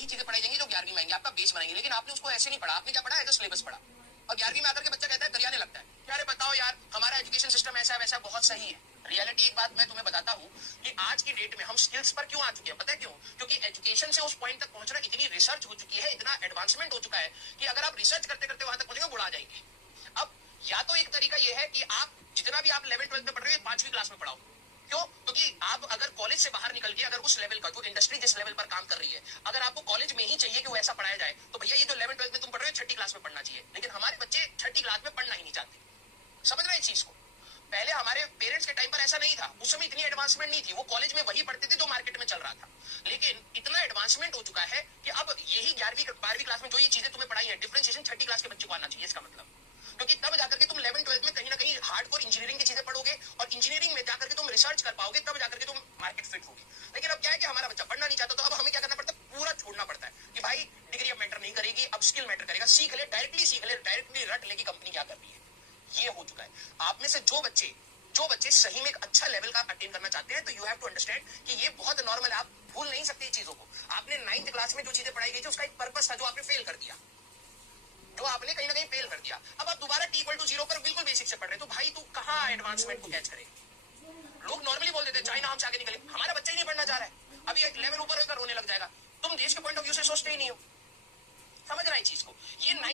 वही चीजें पढ़ाई जाएंगी जो 11वीं में आएंगी, आपका बेस बनाएंगे। लेकिन आपने उसको ऐसे नहीं पढ़ा, आपने क्या पढ़ा, एज सिलेबस पढ़ा। और 11वीं में आकर के बच्चा कहता है दरियाने लगता है कि अरे बताओ यार हमारा एजुकेशन सिस्टम ऐसा वैसा बहुत सही है। रियलिटी एक बात मैं तुम्हें बताता हूँ कि आज की डेट में हम स्किल्स पर क्यों आ चुके हैं, पता है क्यों? क्योंकि एजुकेशन से उस पॉइंट तक पहुंचना, इतनी रिसर्च हो चुकी है, इतना एडवांसमेंट हो चुका है कि अगर आप रिसर्च करते करते वहां तक पहुंचेंगे बुढ़ा जाएंगे। अब या तो एक तरीका यह है कि आप जितना भी आप 11th-12th में पढ़ रहे हो 5वीं क्लास में पढ़ाओ। क्यों? क्योंकि आप अगर कॉलेज से बाहर निकल के अगर उस लेवल का, जो इंडस्ट्री जिस लेवल पर काम कर रही है, अगर आपको कॉलेज में ही चाहिए कि वो ऐसा पढ़ाया जाए, तो भैया ये जो 11th-12th में तुम पढ़ रहे हो 6ठी क्लास में पढ़ना चाहिए। लेकिन हमारे बच्चे 6ठी क्लास में पढ़ना ही नहीं चाहते। समझ रहे हैं इस चीज को? पहले हमारे पेरेंट्स के टाइम पर ऐसा नहीं था, उस समय इतनी एडवांसमेंट नहीं थी, वो कॉलेज में वही पढ़ते थे जो मार्केट में चल रहा था। लेकिन इतना एडवांसमेंट हो चुका है कि अब यही 11वीं-12वीं क्लास में जो ये चीजें तुम्हें पढ़ाई है, डिफरेंशिएशन 6ठी क्लास के बच्चे को आना चाहिए। इसका मतलब क्योंकि तब जाकर के तुम 11th-12th में कहीं ना कहीं हार्डकोर इंजीनियरिंग की चीजें पढ़ोगे और इंजीनियरिंग में जाकर के तुम रिसर्च कर पाओगे, तब जाकर के तुम मार्केट फिट होगी। लेकिन अब क्या है कि हमारा बच्चा पढ़ना नहीं चाहता, तो अब हमें क्या करना पड़ता है, पूरा छोड़ना पड़ता है कि भाई डिग्री अब मैटर नहीं करेगी, अब स्किल मैटर करेगा। सीख ले, डायरेक्टली सीख ले, डायरेक्टली रट ले कि कंपनी क्या कर रही है। ये हो चुका है। आप में से जो बच्चे सही में एक अच्छा लेवल का अटेन करना चाहते हैं, तो यू हैव टू अंडरस्टैंड कि ये बहुत नॉर्मल है, आप भूल नहीं सकते चीजों को। आपने 9th क्लास में जो चीजें पढ़ाई गई थी उसका एक पर्पस था, जो आपने फेल कर दिया, जो आपने कहीं ना कहीं फेल कर दिया। अब आप दोबारा t=0 पर बिल्कुल बेसिक से पढ़ रहे, तो भाई तू कहां एडवांसमेंट को कैच करे? लोग नॉर्मली बोल देते हैं चाइना हमसे आगे निकले, हमारा बच्चा ही नहीं पढ़ना चाह रहा है, अभी एक लेवल ऊपर होकर रोने लग जाएगा। तुम देश के पॉइंट ऑफ व्यू से सोचते ही नहीं हो। समझ रहा है चीज को? ये